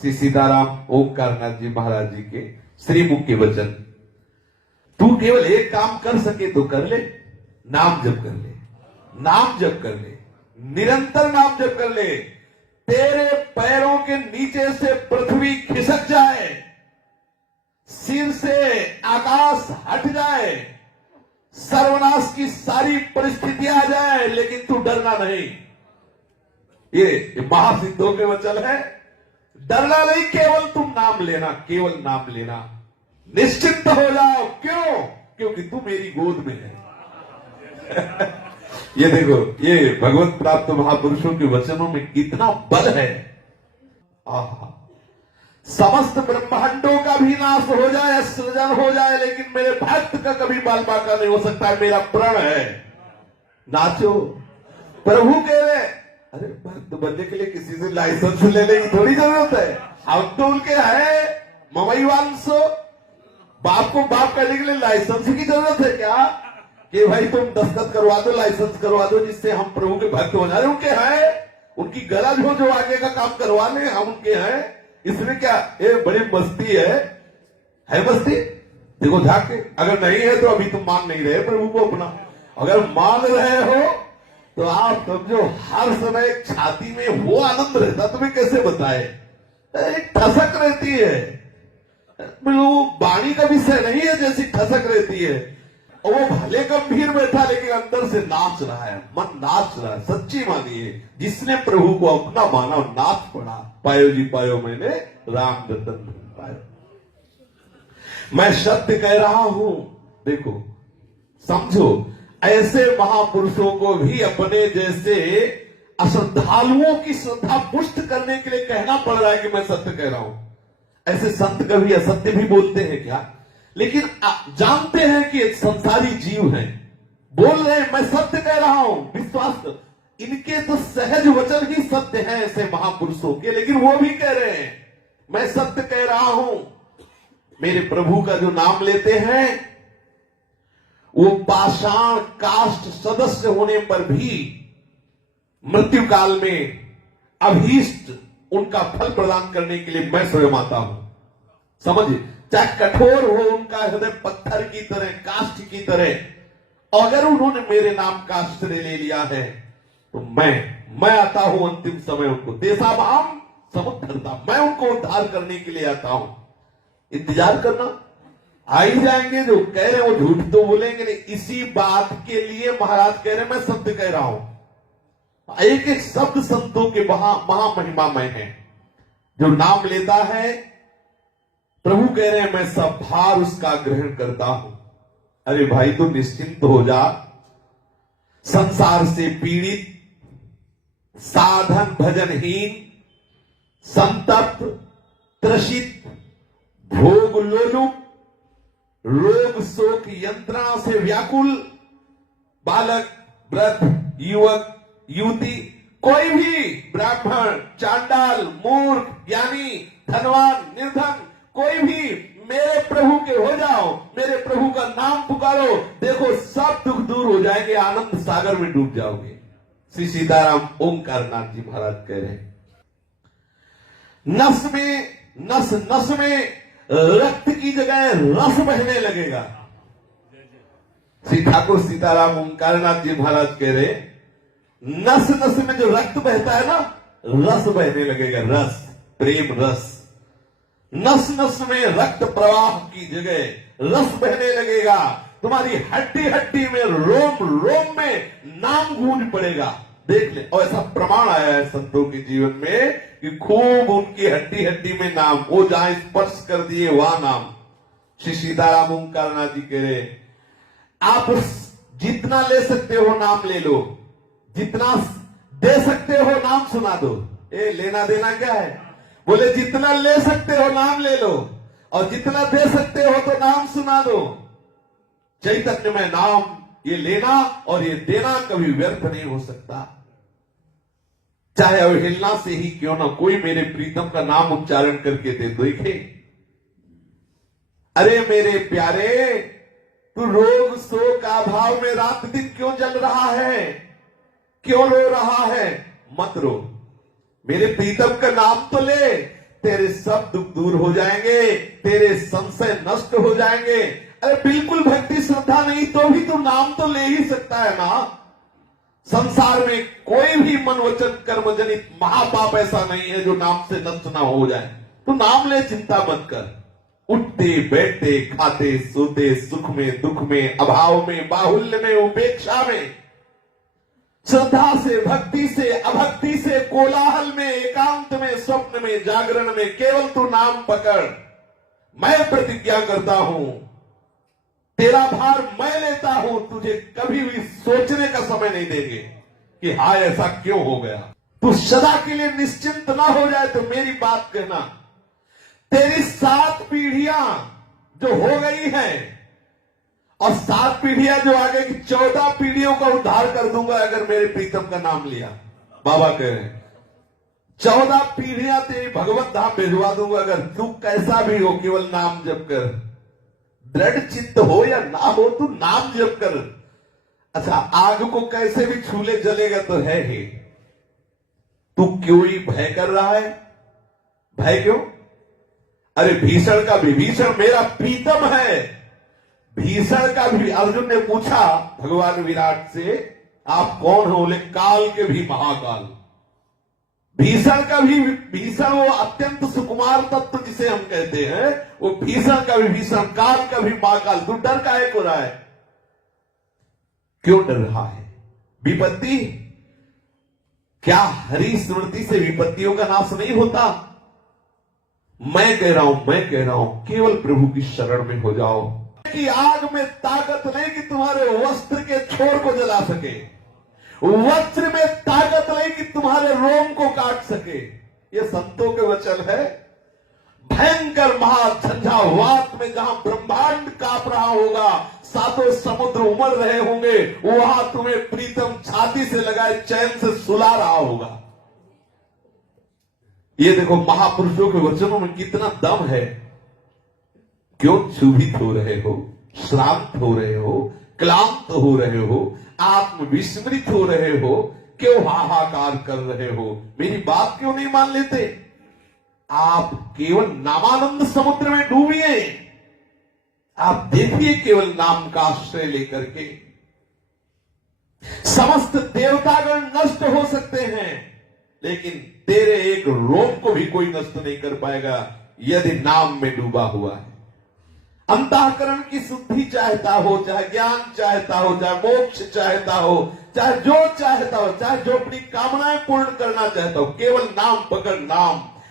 श्री सीताराम ओंकारनाथ जी महाराज जी के श्रीमुख के वचन। तू केवल एक काम कर सके तो कर ले, नाम जप कर ले, नाम जप कर ले, निरंतर नाम जप कर ले। तेरे पैरों के नीचे से पृथ्वी खिसक जाए, सिर से आकाश हट जाए, सर्वनाश की सारी परिस्थितियां आ जाए, लेकिन तू डरना नहीं। ये महासिद्धों के वचन है। डरना नहीं, केवल तुम नाम लेना, केवल नाम लेना। निश्चिंत हो जाओ। क्यों? क्योंकि तू मेरी गोद में है। ये देखो, ये भगवत प्राप्त महापुरुषों के वचनों में कितना बल है। आहा, समस्त ब्रह्मांडों का भी नाश हो जाए, सृजन हो जाए, लेकिन मेरे भक्त का कभी बाल बांका नहीं हो सकता। मेरा प्रण है। नाचो। प्रभु कह रहे, अरे भक्त बनने के लिए किसी से लाइसेंस लेने की थोड़ी जरूरत है। हम तो उनके हैं ममई वांसो। बाप को बाप करने के लिए लाइसेंस की जरूरत है क्या? कि भाई तुम दस्तखत करवा दो, लाइसेंस करवा दो, जिससे हम प्रभु के भक्त हो जाए। उनके हैं, उनकी गरज हो जो आगे का काम करवा ले, हम उनके हैं। इसमें क्या ये बड़ी मस्ती है मस्ती? देखो झाक के, अगर नहीं है तो अभी तुम मान नहीं रहे प्रभु को अपना। अगर मान रहे हो तो आप समझो हर समय छाती में वो आनंद रहता, तुम्हें कैसे बताए। ठसक रहती है, वो वाणी का विषय नहीं है जैसी ठसक रहती है। और वो भले गंभीर बैठा, लेकिन अंदर से नाच रहा है, मन नाच रहा है। सच्ची मानिए, जिसने प्रभु को अपना माना नाच पड़ा। पायो जी पायो मैंने राम रतन पायो। मैं सत्य कह रहा हूं। देखो समझो, ऐसे महापुरुषों को भी अपने जैसे अश्रद्धालुओं की श्रद्धा पुष्ट करने के लिए कहना पड़ रहा है कि मैं सत्य कह रहा हूं। ऐसे संत कभी असत्य भी बोलते हैं क्या? लेकिन जानते हैं कि एक संसारी जीव है, बोल रहे हैं मैं सत्य कह रहा हूं, विश्वास कर। इनके तो सहज वचन ही सत्य हैं ऐसे महापुरुषों के, लेकिन वो भी कह रहे हैं मैं सत्य कह रहा हूं। मेरे प्रभु का जो नाम लेते हैं, वो पाषाण काष्ठ सदस्य होने पर भी मृत्यु काल में अभीष्ट उनका फल प्रदान करने के लिए मैं स्वयं आता हूं। समझिए, चाहे कठोर हो उनका हृदय पत्थर की तरह, काष्ठ की तरह, अगर उन्होंने मेरे नाम का आश्रय ले लिया है तो मैं आता हूं अंतिम समय उनको देशाभाम समुद्धरता, मैं उनको उद्धार करने के लिए आता हूं। इंतजार करना, आ ही जाएंगे। जो कह रहे हैं वो झूठ तो बोलेंगे नहीं। इसी बात के लिए महाराज कह रहे हैं मैं सत्य कह रहा हूं। एक एक शब्द संतों के महामहिमामय है। जो नाम लेता है, प्रभु कह रहे हैं मैं सब भार उसका ग्रहण करता हूं। अरे भाई तो निश्चिंत हो जा। संसार से पीड़ित, साधन भजनहीन, संतप्त, त्रसित, भोग लोलुप, रोग शोक यंत्रणा से व्याकुल बालक, वृद्ध, युवक, युवती, कोई भी ब्राह्मण, चांडाल, मूर्ख, ज्ञानी, धनवान, निर्धन, कोई भी मेरे प्रभु के हो जाओ, मेरे प्रभु का नाम पुकारो, देखो सब दुख दूर हो जाएंगे, आनंद सागर में डूब जाओगे। श्री सीताराम ओंकारनाथ जी महाराज कह रहे हैं। नस नस में रक्त की जगह रस बहने लगेगा। श्री ठाकुर सीताराम ओंकारनाथ जी महाराज कह रहे, नस नस में जो रक्त बहता है ना, रस बहने लगेगा, रस, प्रेम रस। नस नस में रक्त प्रवाह की जगह रस बहने लगेगा। तुम्हारी हड्डी हड्डी में, रोम रोम में नाम गूंज पड़ेगा। देख ले, और ऐसा प्रमाण आया है संतों के जीवन में कि खूब उनकी हड्डी हड्डी में नाम, वो जहां स्पर्श कर दिए वहां नाम। श्री सीताराम ओंकारनाथ जी कह रहे, आप जितना ले सकते हो नाम ले लो, जितना दे सकते हो नाम सुना दो। ए लेना देना क्या है? बोले जितना ले सकते हो नाम ले लो, और जितना दे सकते हो तो नाम सुना दो। चैतन्य में नाम, ये लेना और ये देना कभी व्यर्थ नहीं हो सकता। चाहे अवहेलना से ही क्यों ना कोई मेरे प्रीतम का नाम उच्चारण करके दे देखे। अरे मेरे प्यारे, तू रोग शोक अभाव में रात दिन क्यों जल रहा है, क्यों रो रहा है? मत रो, मेरे प्रीतम का नाम तो ले। तेरे सब दुख दूर हो जाएंगे, तेरे संशय नष्ट हो जाएंगे। अरे बिल्कुल भक्ति श्रद्धा नहीं तो भी तो नाम तो ले ही सकता है ना। संसार में कोई भी मन वचन कर्म जनित महापाप ऐसा नहीं है जो नाम से नष्ट ना हो जाए। तो नाम ले, चिंता मत कर। उठते बैठते खाते सोते, सुख में दुख में, अभाव में बाहुल्य में, उपेक्षा में, श्रद्धा से भक्ति से अभक्ति से, कोलाहल में एकांत में, स्वप्न में जागरण में, केवल तू नाम पकड़। मैं प्रतिज्ञा करता हूं, तेरा भार मैं लेता हूं, तुझे कभी भी सोचने का समय नहीं देंगे कि हाय ऐसा क्यों हो गया। तू सदा के लिए निश्चिंत ना हो जाए तो मेरी बात कहना। तेरी 7 पीढ़ियां जो हो गई हैं और 7 पीढ़ियां जो आगे की 14 पीढ़ियों का उद्धार कर दूंगा अगर मेरे प्रीतम का नाम लिया। बाबा कह रहे हैं 14 पीढ़ियां तेरी भगवत धाम भिजवा दूंगा अगर तू कैसा भी हो, केवल नाम जप कर। दृढ़ चित्त हो या ना हो, तू नाम जप कर। अच्छा, आग को कैसे भी छूले जलेगा तो है ही। तू क्यों ही भय कर रहा है? भय क्यों? अरे भीषण का विभीषण मेरा प्रीतम है। भीषण का भी अर्जुन ने पूछा भगवान विराट से, आप कौन हो? बोले काल के भी महाकाल। भीषण का भी भीषण, वो अत्यंत सुकुमार तत्व जिसे हम कहते हैं, वो भीषण का भी भीषण, काल का भी महाकाल। तू डर काहे को रहा है? क्यों डर रहा है? विपत्ति क्या हरि स्मृति से विपत्तियों का नाश नहीं होता? मैं कह रहा हूं केवल प्रभु की शरण में हो जाओ। कि आग में ताकत नहीं कि तुम्हारे वस्त्र के छोर को जला सके, वस्त्र में ताकत नहीं कि तुम्हारे रोम को काट सके। ये संतों के वचन है। भयंकर महाझंझावात में जहां ब्रह्मांड कांप रहा होगा, 7 समुद्र उमड़ रहे होंगे, वहां तुम्हें प्रीतम छाती से लगाए चैन से सुला रहा होगा। ये देखो महापुरुषों के वचनों में कितना दम है। क्यों क्षुभित हो रहे हो, श्रांत हो रहे हो, क्लांत हो रहे हो, आत्मविस्मृत हो रहे हो, क्यों हाहाकार कर रहे हो? मेरी बात क्यों नहीं मान लेते? आप केवल नामानंद समुद्र में डूबिए। आप देखिए केवल नाम का आश्रय लेकर के समस्त देवतागण नष्ट हो सकते हैं, लेकिन तेरे एक रोम को भी कोई नष्ट नहीं कर पाएगा यदि नाम में डूबा हुआ है। अंतःकरण की शुद्धि चाहता हो, चाहे ज्ञान चाहता हो, चाहे मोक्ष चाहता हो, चाहे जो चाहता हो, चाहे जो अपनी कामनाएं पूर्ण करना चाहता हो, केवल नाम पकड़।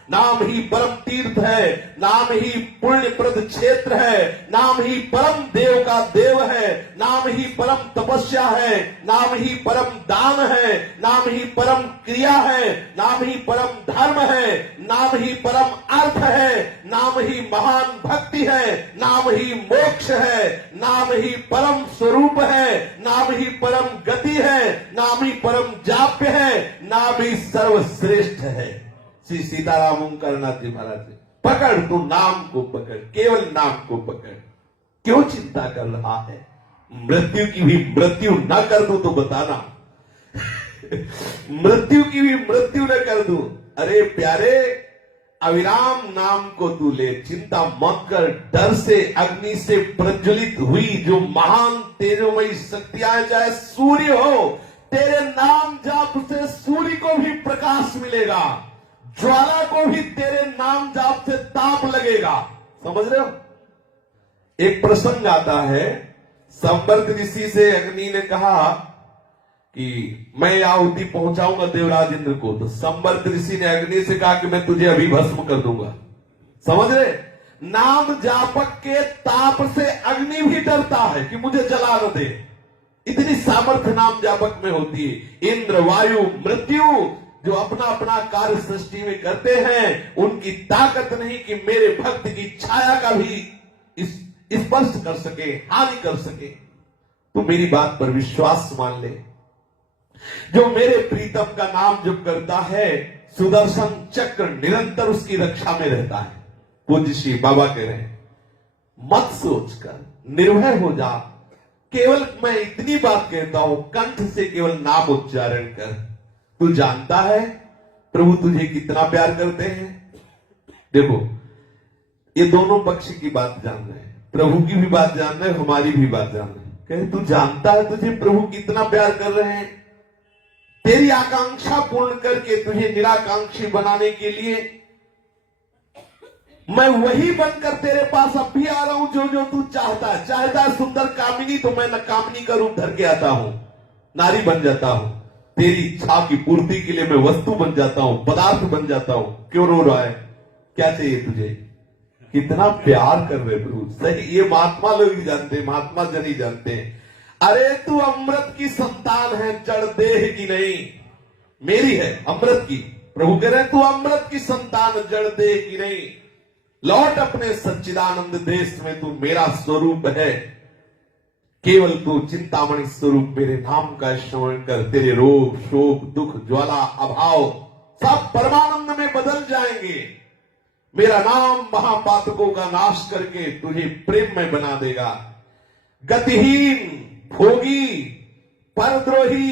नाम ही परम तीर्थ है, नाम ही पुण्यप्रद क्षेत्र है, नाम ही परम देव का देव है, नाम ही परम तपस्या है, नाम ही परम दान है, नाम ही परम क्रिया है, नाम ही परम धर्म है, नाम ही परम अर्थ है, नाम ही महान भक्ति है, नाम ही मोक्ष है, नाम ही परम स्वरूप है, नाम ही परम गति है, नाम ही परम जाप्य है, नाम ही सर्वश्रेष्ठ है। श्री सीताराम ओंकारनाथ जी महाराज जी, पकड़, तू नाम को पकड़, केवल नाम को पकड़। क्यों चिंता कर रहा है? मृत्यु की भी मृत्यु न कर दूं तो बताना। मृत्यु की भी मृत्यु न कर दूं। अरे प्यारे, अविराम नाम को तू ले, चिंता मत कर। डर से अग्नि से प्रज्वलित हुई जो महान तेजोमयी शक्तियां, चाहे सूर्य हो, तेरे नाम जाप से सूर्य को भी प्रकाश मिलेगा, ज्वाला को भी तेरे नाम जाप से ताप लगेगा। समझ रहे हो? एक प्रसंग आता है, संवर्त ऋषि से अग्नि ने कहा कि मैं आहुति पहुंचाऊंगा देवराज इंद्र को। तो संवर्त ऋषि ने अग्नि से कहा कि मैं तुझे अभी भस्म कर दूंगा। समझ रहे? नाम जापक के ताप से अग्नि भी डरता है कि मुझे जला न दे। इतनी सामर्थ्य नाम जापक में होती है। इंद्र, वायु, मृत्यु जो अपना अपना कार्य सृष्टि में करते हैं, उनकी ताकत नहीं कि मेरे भक्त की छाया का भी स्पर्श कर सके, हानि कर सके। तो मेरी बात पर विश्वास मान ले। जो मेरे प्रीतम का नाम जप करता है, सुदर्शन चक्र निरंतर उसकी रक्षा में रहता है। पूज्य श्री बाबा कह रहे हैं, मत सोचकर निर्भय हो जा। केवल मैं इतनी बात कहता हूं, कंठ से केवल नाम उच्चारण कर। तू जानता है प्रभु तुझे कितना प्यार करते हैं। देखो, ये दोनों पक्ष की बात जान रहे हैं, प्रभु की भी बात जान रहे हैं, हमारी भी बात जान रहे हैं। कहे तू जानता है तुझे प्रभु कितना प्यार कर रहे हैं, तेरी आकांक्षा पूर्ण करके तुझे निराकांक्षी बनाने के लिए मैं वही बनकर तेरे पास अब भी आ रहा हूं जो जो तू चाहता है सुंदर कामिनी, तो मैं न कामिनी का रूप धर के आता हूं, नारी बन जाता हूं, तेरी इच्छा की पूर्ति के लिए मैं वस्तु बन जाता हूं, पदार्थ बन जाता हूं। क्यों रो रहा है, क्या चाहिए तुझे, कितना प्यार कर रहे प्रभु। सही, ये महात्मा लोग ही जानते हैं, महात्मा जन ही जानते हैं। अरे तू अमृत की संतान है, जड़ देह की नहीं, मेरी है अमृत की। प्रभु कह रहे तू अमृत की संतान, जड़ देह की नहीं, लौट अपने सच्चिदानंद देश में, तू मेरा स्वरूप है। केवल तू चिंतामणि स्वरूप मेरे नाम का श्रवण कर, तेरे रोग शोक दुख ज्वाला अभाव सब परमानंद में बदल जाएंगे। मेरा नाम महापातकों का नाश करके तुझे प्रेम में बना देगा। गतिहीन, भोगी, परद्रोही,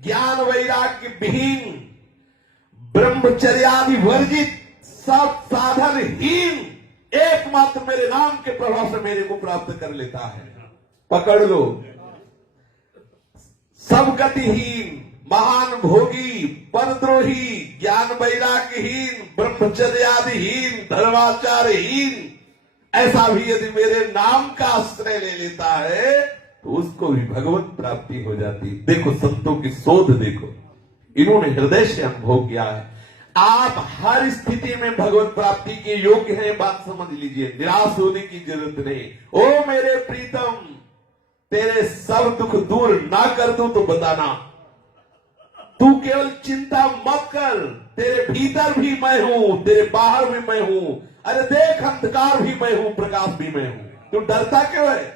ज्ञान वैराग्य विहीन, ब्रह्मचर्यादि वर्जित, सब साधनहीन एकमात्र मेरे नाम के प्रभाव से मेरे को प्राप्त कर लेता है। पकड़ लो, सब गतिहीन, महान भोगी, परद्रोही, ज्ञान वैराग्यहीन, ब्रह्मचर्यादिहीन, धर्माचारहीन, ऐसा भी यदि मेरे नाम का आश्रय ले लेता है तो उसको भी भगवत प्राप्ति हो जाती। देखो संतों की शोध देखो, इन्होंने हृदय से अनुभव किया है। आप हर स्थिति में भगवत प्राप्ति के योग्य हैं, बात समझ लीजिए, निराश होने की जरूरत नहीं। ओ मेरे प्रीतम, तेरे सब दुख दूर ना कर दूं तो बताना, तू केवल चिंता मत कर, तेरे भीतर भी मैं हूं, तेरे बाहर भी मैं हूं। अरे देख, अंधकार भी मैं हूं, प्रकाश भी मैं हूं, तू डरता क्यों है?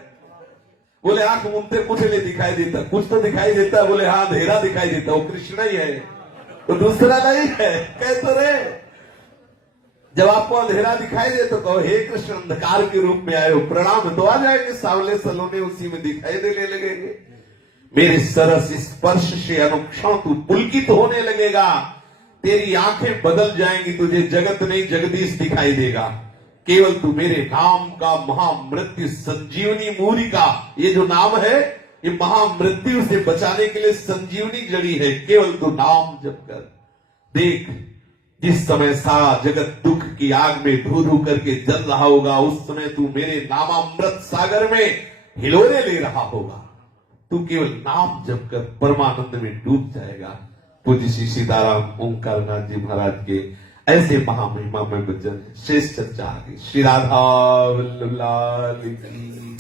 बोले आंख मूंदते कुछ नहीं दिखाई देता, कुछ तो दिखाई देता। बोले हाँ, अंधेरा दिखाई देता, वो कृष्ण ही है, तो दूसरा नहीं है। कैसे रे, जब आपको अंधेरा दिखाई दे तो कहो हे कृष्ण, अंधकार के रूप में आए हो, प्रणाम, तो आ जाएंगे सावले सलोने उसी में दिखाई देने लगेंगे। मेरे सरस स्पर्श से अनुक्षण तू पुलकित होने लगेगा, तेरी आंखें बदल जाएंगी, तुझे जगत नहीं जगदीश दिखाई देगा। केवल तू मेरे नाम का महामृत्यु संजीवनी मूलिका, ये जो नाम है ये महामृत्यु से बचाने के लिए संजीवनी जड़ी है। केवल तू नाम जप कर देख, जिस समय सारा जगत दुख की आग में धू धू करके जल रहा होगा, उस समय तू मेरे नामामृत सागर में हिलोरे ले रहा होगा। तू केवल नाम जप कर परमानंद में डूब जाएगा। पूज्य श्री सीताराम ओंकार नाथ जी महाराज के ऐसे महामहिमा में वचन शेष चर्चा आगे। श्री राधा वल्लभ लाल की।